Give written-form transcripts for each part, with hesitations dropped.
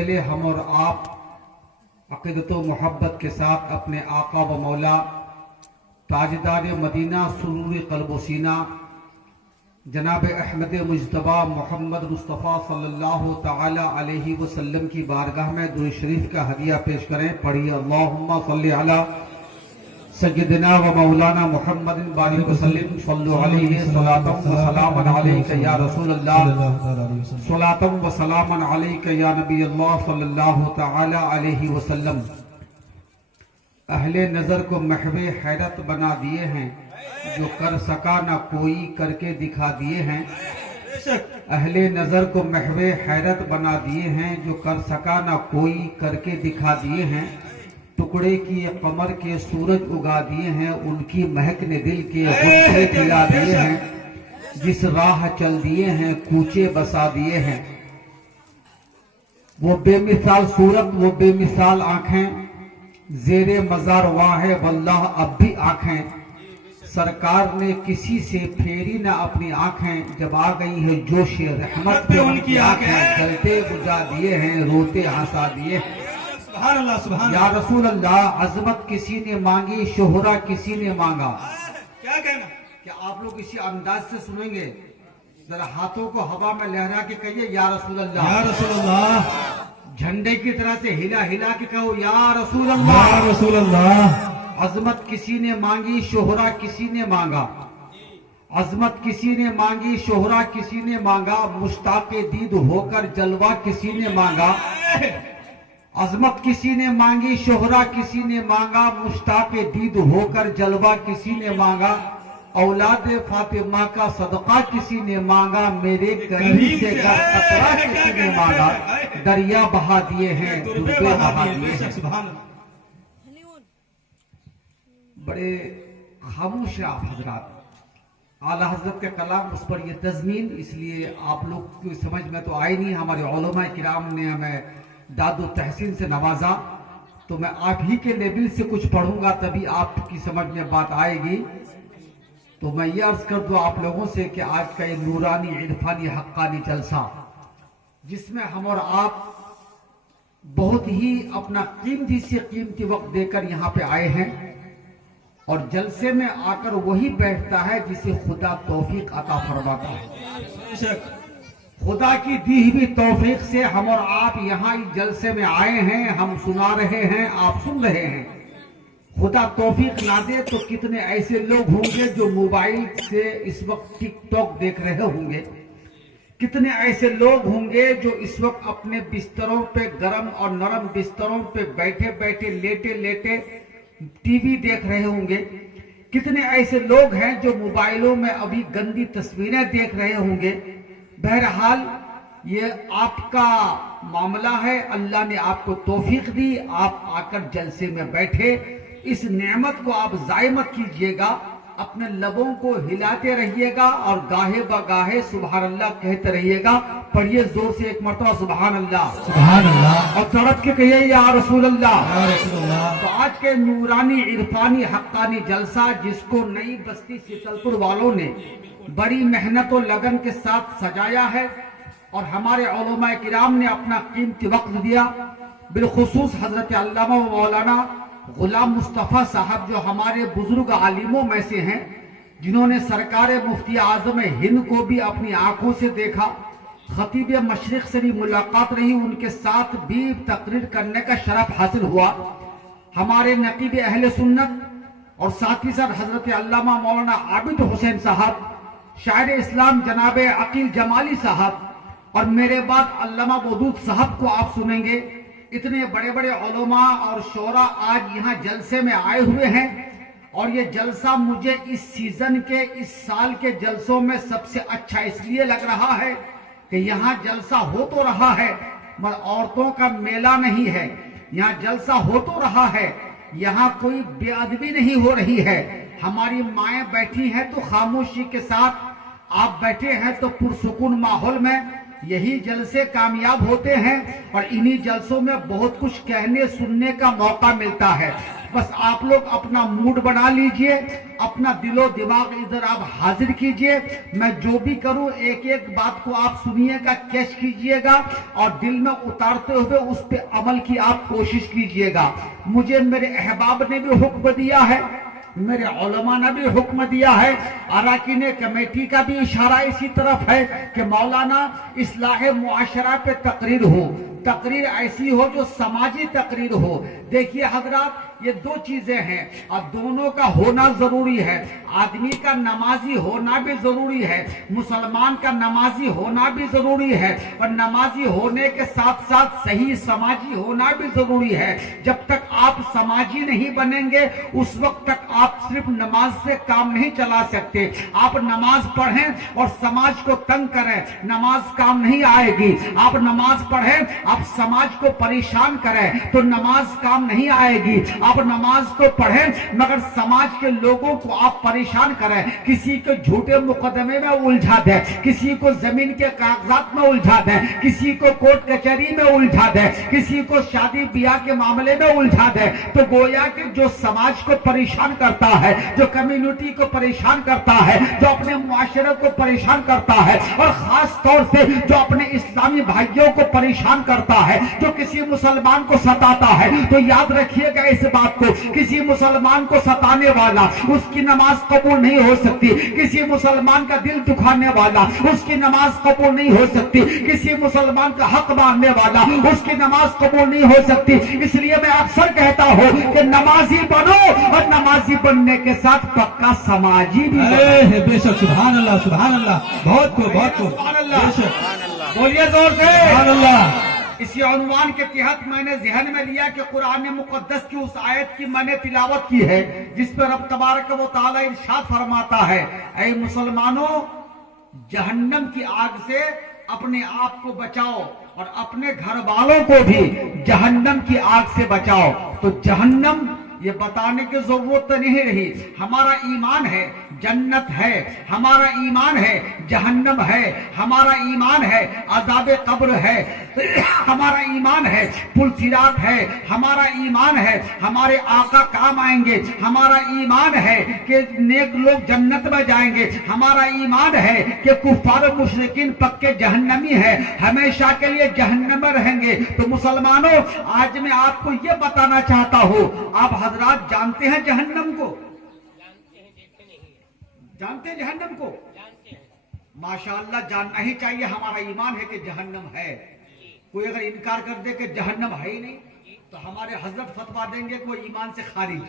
پہلے ہم اور آپ عقیدت و محبت کے ساتھ اپنے آقا و مولا تاجدار مدینہ سرور قلب و سینہ جناب احمد مجتبی محمد مصطفیٰ صلی اللہ تعالی علیہ وسلم کی بارگاہ میں درود شریف کا ہدیہ پیش کریں. پڑھیے اللہم صلی علی سیدنا و مولانا محمد بارک وسلم صلو علیہ صلاۃ و سلام علیک یا رسول اللہ صلاۃ و سلام علیک یا نبی اللہ صلی اللہ تعالی علیہ وسلم. اہل نظر کو محو حیرت بنا دیے ہیں جو کر سکا نہ کوئی کر کے دکھا دیے ہیں. اہل نظر کو محو حیرت بنا دیے ہیں جو کر سکا نہ کوئی کر کے دکھا دیے ہیں. ٹکڑے کی قمر کے سورج اگا دیے ہیں ان کی مہک نے دل کے غصے کھلا دیے ہیں. جس راہ چل دیے ہیں کوچے بسا دیے ہیں. وہ بے مثال صورت وہ بے مثال آنکھیں زیر مزار واہ واللہ اب بھی آنکھیں. سرکار نے کسی سے پھیری نہ اپنی آنکھیں جب آ گئی ہے جوش رحمت پہ ان کی آنکھیں. جلتے بجھا دیے ہیں روتے ہنسا دیے ہیں. سبحان اللہ سبحان اللہ. یا رسول اللہ عظمت کسی نے مانگی شہرہ کسی نے مانگا. کیا کہنا کیا آپ لوگ اسی انداز سے سنیں گے؟ ذرا ہاتھوں کو ہوا میں لہرا کے کہیے یا رسول اللہ. یا رسول اللہ جھنڈے کی طرح سے ہلا ہلا کے کہو یا رسول اللہ. یا رسول اللہ. عظمت کسی نے مانگی شہرہ کسی نے مانگا. عظمت کسی نے مانگی شہرہ کسی نے مانگا. مشتاق دید ہو کر جلوہ کسی نے مانگا. عظمت کسی نے مانگی شہرہ کسی نے مانگا. مشتاق دید ہو کر جلوہ کسی نے مانگا. اولاد فاطمہ کا صدقہ کسی نے مانگا. میرے کریم سے قطرہ کسی نے مانگا. دریا بہا دیے ہیں دربے بہا دیے ہیں. سبحان اللہ. بڑے خاموش ہیں آپ حضرات. اعلیٰ حضرت کا کلام اس پر یہ تضمین اس لیے آپ لوگ کی سمجھ میں تو آئی نہیں. ہمارے علماء کرام نے ہمیں داد و تحسین سے نوازا تو میں آپ ہی کے لیول سے کچھ پڑھوں گا تبھی آپ کی سمجھ میں بات آئے گی. تو میں یہ عرض کر دوں آپ لوگوں سے کہ آج کا یہ نورانی عرفانی حقانی جلسہ جس میں ہم اور آپ بہت ہی اپنا قیمتی سے قیمتی وقت دے کر یہاں پہ آئے ہیں اور جلسے میں آ کر وہی بیٹھتا ہے جسے خدا توفیق عطا فرماتا ہے. خدا کی دی ہوئی توفیق سے ہم اور آپ یہاں اس جلسے میں آئے ہیں. ہم سنا رہے ہیں آپ سن رہے ہیں. خدا توفیق نہ دے تو کتنے ایسے لوگ ہوں گے جو موبائل سے اس وقت ٹک ٹاک دیکھ رہے ہوں گے. کتنے ایسے لوگ ہوں گے جو اس وقت اپنے بستروں پہ گرم اور نرم بستروں پہ بیٹھے بیٹھے لیٹے لیٹے ٹی وی دیکھ رہے ہوں گے. کتنے ایسے لوگ ہیں جو موبائلوں میں ابھی گندی تصویریں دیکھ رہے ہوں گے. بہرحال یہ آپ کا معاملہ ہے. اللہ نے آپ کو توفیق دی. آپ آ کر جلسے میں بیٹھے. اس نعمت کو آپ ضائع مت کیجئے گا. اپنے لبوں کو ہلاتے رہیے گا اور گاہے بگاہے سبحان اللہ کہتے رہیے گا. پڑھیے زور سے ایک مرتبہ سبحان اللہ سبحان اللہ. اور تڑپ کے کہیے یا رسول اللہ. یا رسول اللہ. تو آج کے نورانی عرفانی حقانی جلسہ جس کو نئی بستی سیتل پور والوں نے بڑی محنت و لگن کے ساتھ سجایا ہے اور ہمارے علماء کرام نے اپنا قیمتی وقت دیا. بالخصوص حضرت علامہ و مولانا غلام مصطفیٰ صاحب جو ہمارے بزرگ عالموں میں سے ہیں جنہوں نے سرکار مفتی اعظم ہند کو بھی اپنی آنکھوں سے دیکھا. خطیب مشرق سے بھی ملاقات رہی. ان کے ساتھ بھی تقریر کرنے کا شرف حاصل ہوا. ہمارے نقیب اہل سنت اور ساتھ ہی ساتھ حضرت علامہ مولانا عابد حسین صاحب, شاعر اسلام جناب عقیل جمالی صاحب اور میرے بعد علامہ مودود صاحب کو آپ سنیں گے. اتنے بڑے بڑے علماء اور شعراء آج یہاں جلسے میں آئے ہوئے ہیں اور یہ جلسہ مجھے اس سیزن کے اس سال کے جلسوں میں سب سے اچھا اس لیے لگ رہا ہے کہ یہاں جلسہ ہو تو رہا ہے مگر عورتوں کا میلہ نہیں ہے. یہاں جلسہ ہو تو رہا ہے, یہاں کوئی بے ادبی نہیں ہو رہی ہے. ہماری مائیں بیٹھی ہیں تو خاموشی کے ساتھ, آپ بیٹھے ہیں تو پرسکون ماحول میں. یہی جلسے کامیاب ہوتے ہیں اور انہی جلسوں میں بہت کچھ کہنے سننے کا موقع ملتا ہے. बस आप लोग अपना मूड बना लीजिए, अपना दिलो दिमाग इधर आप हाजिर कीजिए। मैं जो भी करूं एक एक बात को आप सुनिएगा, कैच कीजिएगा और दिल में उतारते हुए उस पे अमल की आप कोशिश कीजिएगा। मुझे मेरे अहबाब ने भी हुक्म दिया है, मेरे उलमा ने भी हुक्म दिया है, अराकीन कमेटी का भी इशारा इसी तरफ है कि मौलाना इस्लाह मुआशरा पे तकरीर हो, तकरीर ऐसी हो जो समाजी तकरीर हो। देखिए हजरात, ये दो चीजें हैं और दोनों का होना जरूरी है। आदमी का नमाजी होना भी जरूरी है, मुसलमान का नमाजी होना भी जरूरी है, और नमाजी होने के साथ साथ सही समाजी होना भी जरूरी है। जब तक आप समाजी नहीं बनेंगे उस वक्त तक आप सिर्फ नमाज से काम नहीं चला सकते। आप नमाज पढ़ें और समाज को तंग करें, नमाज काम नहीं आएगी। आप नमाज पढ़ें, आप समाज को परेशान करें तो नमाज काम नहीं आएगी। आप नमाज तो पढ़ें मगर समाज के लोगों को आप परेशान करें, किसी को झूठे मुकदमे में उलझा दें, किसी को जमीन के कागजात में उलझा दें, किसी को कोर्ट कचहरी में उलझा दें, किसी को शादी ब्याह के मामले में उलझा दें, तो गोया कि जो समाज को परेशान करता है, जो कम्युनिटी को परेशान करता है, जो अपने मुआशरे को परेशान करता है, और खास तौर से जो अपने इस्लामी भाइयों को परेशान करता है, जो किसी मुसलमान को सताता है, तो याद रखिएगा इस बात को, किसी मुसलमान को सताने वाला उसकी नमाज कबूल नहीं हो सकती, किसी मुसलमान का दिल दुखाने वाला उसकी नमाज कबूल नहीं हो सकती, किसी मुसलमान का हक मानने वाला उसकी नमाज कबूल नहीं हो सकती। इसलिए मैं अक्सर कहता हूँ कि नमाजी बनो और नमाजी बनने के साथ पक्का समाजी भी बनो। बेशक, सुभान अल्लाह, सुभान अल्लाह, बहुत खूब, बहुत खूब, सुभान अल्लाह। बेशक, बोलिए जोर से सुभान अल्लाह। इसी उन्वान के तहत मैंने जहन में लिया कि कुरान मुकद्दस की उस आयत की मैंने तिलावत की है जिस पर रब तबारक व तआला इरशाद फरमाता है, ऐ मुसलमानों जहन्नम की आग से अपने आप को बचाओ और अपने घर वालों को भी जहन्नम की आग से बचाओ। तो जहन्नम ये बताने की जरूरत तो नहीं रही, हमारा ईमान है जन्नत है, हमारा ईमान है जहन्नम है, हमारा ईमान है अज़ाब कब्र है, हमारा ईमान है पुल सिरात है, हमारा ईमान है हमारे आका काम आएंगे, हमारा ईमान है कि नेक लोग जन्नत में जाएंगे, हमारा ईमान है कि कुफार मुशरिकीन पक्के जहन्नमी है, हमेशा के लिए जहन्नम में रहेंगे। तो मुसलमानों आज मैं आपको ये बताना चाहता हूँ, आप हजरात जानते हैं जहन्नम को? जानते हैं जहन्नम को? माशाअल्लाह जानना ही चाहिए। हमारा ईमान है कि जहन्नम है। कोई अगर इनकार कर दे कि जहन्नम है ही नहीं तो हमारे हजरत फतवा देंगे कि वो ईमान से खारिज।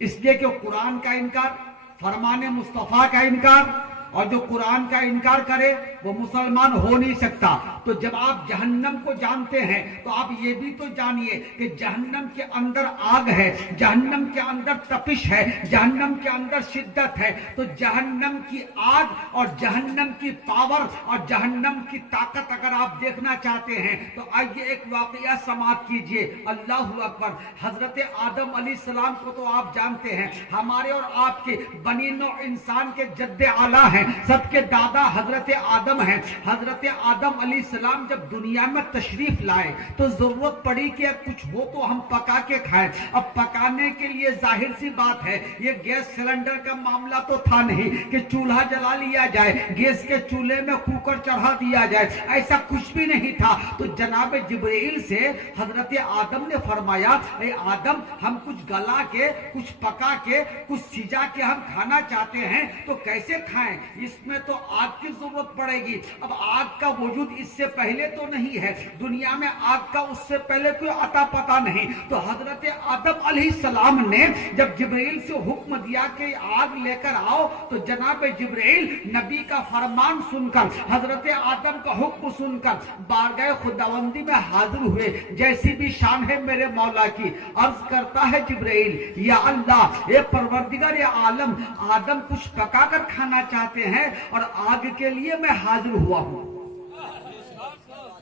इसलिए कि कुरान का इनकार, फरमान मुस्तफा का इनकार, और जो कुरान का इनकार करे वो मुसलमान हो नहीं सकता। तो जब आप जहन्नम को जानते हैं तो आप ये भी तो जानिए कि जहन्नम के अंदर आग है, जहन्नम के अंदर तपिश है, जहन्नम के अंदर शिद्दत है। तो जहन्नम की आग और जहन्नम की पावर और जहन्नम की ताकत अगर आप देखना चाहते हैं तो आइए एक वाकया समाप्त कीजिए। अल्लाहु अकबर। हजरत आदम अलैहिस्सलाम को तो आप जानते हैं, हमारे और आपके बनी नौ इंसान के जद्दे आला हैं, सबके दादा हजरत आदम हैं। हजरत आदम अलैहिस्सलाम जब दुनिया में तशरीफ लाए तो जरूरत पड़ी कि कुछ हो तो हम पका के खाएं। अब पकाने के लिए जाहिर सी बात है ये गैस सिलेंडर का मामला तो था नहीं कि चूल्हा जला लिया जाए, गैस के चूल्हे में कुकर चढ़ा दिया जाए, ऐसा कुछ भी नहीं था। तो जनाब जिब्रील से हजरत आदम ने फरमाया, ए आदम हम कुछ गला के, कुछ पका के, कुछ सिजा के हम खाना चाहते हैं तो कैसे खाएं? इसमें तो आग की जरूरत पड़ेगी। अब आग का वजूद इससे पहले तो नहीं है, दुनिया में आग का उससे पहले कोई अता पता नहीं। तो हजरत आदम अलैहिस्सलाम ने जब जिब्रील से हुक्म दिया कि आग लेकर आओ तो जनाब जिब्रील नबी का फरमान सुनकर, हजरत आदम का हुक्म सुनकर बारगाह खुदावंदी में हाजिर हुए। जैसी भी शान है मेरे मौला की, अर्ज करता है जिब्रील, या अल्लाह ए परवरदिगार आलम, आदम कुछ पका कर खाना चाहते हैं और आग के लिए मैं हाजिर हुआ हूं।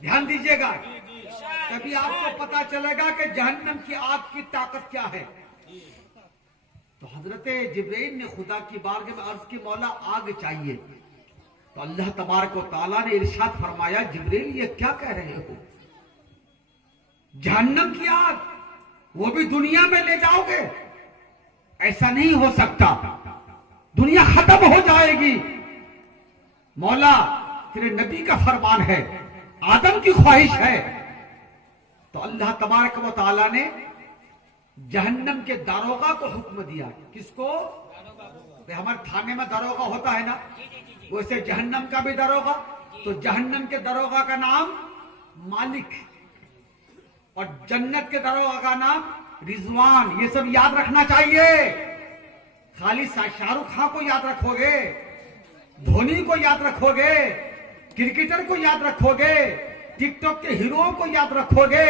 ध्यान दीजिएगा, तभी आपको पता चलेगा कि जहन्नम की आग की ताकत क्या है। तो हजरत जिब्रील ने खुदा की बारगाह में अर्ज की, मौला आग चाहिए। तो अल्लाह तबारक व तआला ने इरशाद फरमाया, जिब्रील ये क्या कह रहे हो? जहन्नम की आग वो भी दुनिया में ले जाओगे? ऐसा नहीं हो सकता, दुनिया खत्म हो जाएगी। मौला तेरे नबी का फरमान है, आदम की ख्वाहिश है, तो अल्लाह तबारक व तआला ने जहन्नम के दारोगा को हुक्म दिया। किसको? हमारे थाने में दारोगा होता है ना, वैसे जहन्नम का भी दारोगा। तो जहन्नम के दारोगा का नाम मालिक और जन्नत के दारोगा का नाम रिजवान। ये सब याद रखना चाहिए। खाली शाहरुख खान को याद रखोगे, धोनी को याद रखोगे, क्रिकेटर को याद रखोगे, टिकटॉक के हीरो को याद रखोगे,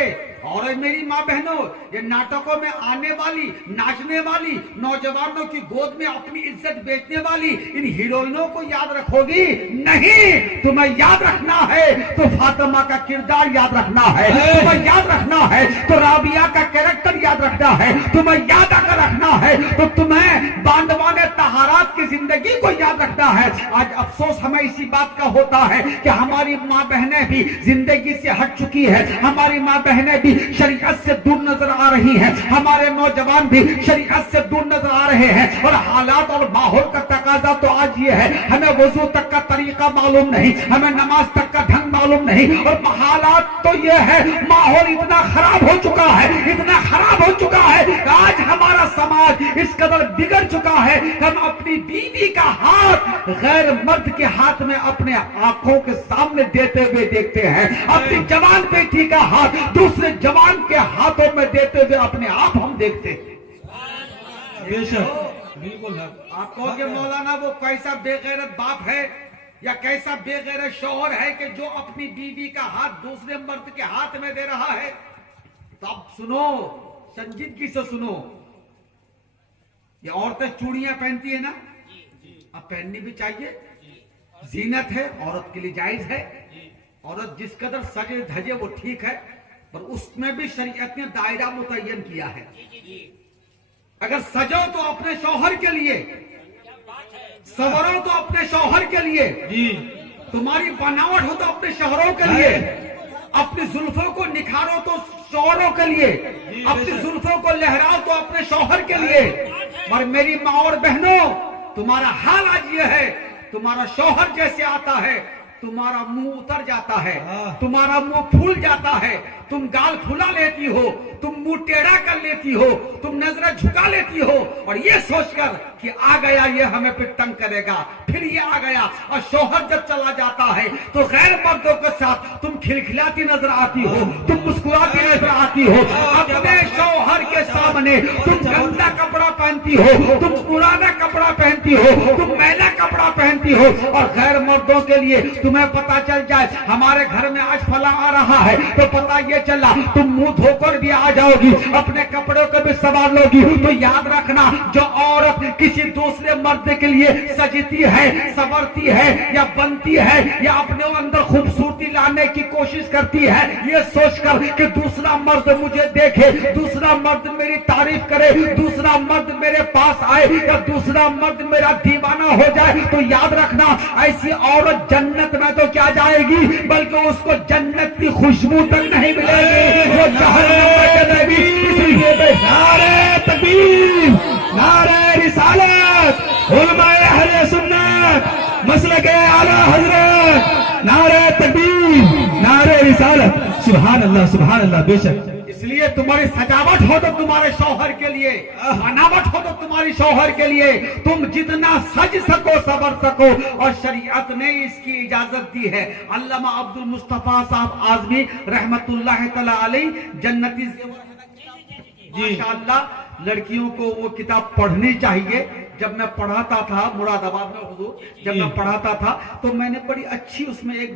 और मेरी माँ बहनों, ये नाटकों में आने वाली, नाचने वाली, नौजवानों की गोद में अपनी इज्जत बेचने वाली इन हीरोइनों को याद रखोगी? नहीं, तुम्हें याद रखना है तो फातिमा का किरदार याद रखना है, तुम्हें याद रखना है तो राबिया का कैरेक्टर याद रखना है, तुम्हें याद अगर रखना है तो तुम्हें बांदवाने तहारात की जिंदगी को याद रखना है। आज अफसोस हमें इसी बात का होता है कि हमारी माँ बहनें भी जिंदगी से हट चुकी है, हमारी माँ बहनें भी शरीयत से दूर नजर आ रही हैं, हमारे नौजवान भी शरीयत से दूर नजर आ रहे हैं। और हालात और माहौल का तकाजा तो आज ये है, हमें वजू तक का तरीका मालूम नहीं, हमें नमाज तक का ढंग मालूम नहीं, और हालात तो ये है, माहौल इतना खराब हो चुका है, इतना खराब हो चुका है कि आज हमारा समाज इस कदर बिगड़ चुका है कि हम अपनी बीवी का हाथ गैर मर्द के हाथ में अपने आंखों के सामने देते हुए देखते हैं, अपनी जवान बेटी का हाथ दूसरे जवान के हाथों में देते हुए अपने आप हम देखते हैं। बेशक, बिल्कुल। आप कहोगे मौलाना वो कैसा बेगैरत बाप है या कैसा बेगैरत शौहर है कि जो अपनी बीवी का हाथ दूसरे मर्द के हाथ में दे रहा है? तो अब सुनो, संजीदगी से सुनो। ये औरतें चूड़ियां पहनती है ना, अब पहननी भी चाहिए, जीनत है, औरत के लिए जायज है। औरत जिस कदर सजे धजे वो ठीक है, पर उसमें भी शरीयत ने दायरा मुतय्यन किया है। अगर सजो तो अपने शौहर के लिए, सवरो तो अपने शौहर के लिए, तुम्हारी बनावट हो तो अपने शौहरों के लिए, अपनी जुल्फों को निखारो तो शौहरों के लिए, अपनी जुल्फों को लहराओ तो अपने शौहर के लिए। और मेरी माँ और बहनों, तुम्हारा हाल आज ये है, तुम्हारा शौहर जैसे आता है तुम्हारा मुंह उतर जाता है, तुम्हारा मुंह फूल जाता है, तुम गाल फुला लेती हो, तुम मुंह टेढ़ा कर लेती हो, तुम नजरें झुका लेती हो, और ये सोचकर कि आ गया ये हमें फिर तंग करेगा, फिर ये आ गया। और शौहर जब चला जाता है तो गैर मर्दों के साथ तुम खिलखिलाती नजर आती हो, तुम मुस्कुराती नजर आती हो। अपने शौहर के सामने तुम गंदा कपड़ा पहनती हो, तुम पुराना कपड़ा पहनती हो, तुम मैला कपड़ा पहनती हो, और गैर मर्दों के लिए तुम्हें पता चल जाए हमारे घर में आज फला आ रहा है तो पता ये चला, तुम मुंह धोकर भी आ जाओगी, अपने कपड़ों को भी संभाल लोगी। तो याद रखना, जो औरत किसी दूसरे मर्द के लिए सजती है, संवरती है, या बनती है, या अपने अंदर खूबसूरती लाने की कोशिश करती है, ये सोचकर कि दूसरा मर्द मुझे देखे, दूसरा मर्द मेरी तारीफ करे, दूसरा मर्द मेरे पास आए, या दूसरा मर्द मेरा दीवाना हो जाए, तो याद रखना ऐसी औरत जन्नत में तो क्या जाएगी, बल्कि उसको जन्नत की खुशबू तक नहीं मिलेगी, वो जहन्नम में चलेगी। इसलिए नारे तकबीर, नारे रिसालत, उलमाए अहले सुन्नत, मसलके आला हजरत, नारे तकबीर, नारे रिसालत। सुभान अल्लाह, सुभान अल्लाह। बेशक, इसलिए तुम्हारी सजावट हो तो तुम्हारे शौहर के लिए, बनावट हो तो तुम्हारी शौहर के लिए, तुम जितना सज सको सबर सको, और शरीयत ने इसकी इजाजत दी है। अल्लामा अब्दुल मुस्तफा साहब आजमी रहमतुल्लाह तआला अलैह जन्नती माशाअल्लाह, लड़कियों को वो किताब पढ़नी चाहिए। जब मैं पढ़ाता था मुरादाबाद में हुजूर, जब मैं पढ़ाता था तो मैंने बड़ी अच्छी उसमें एक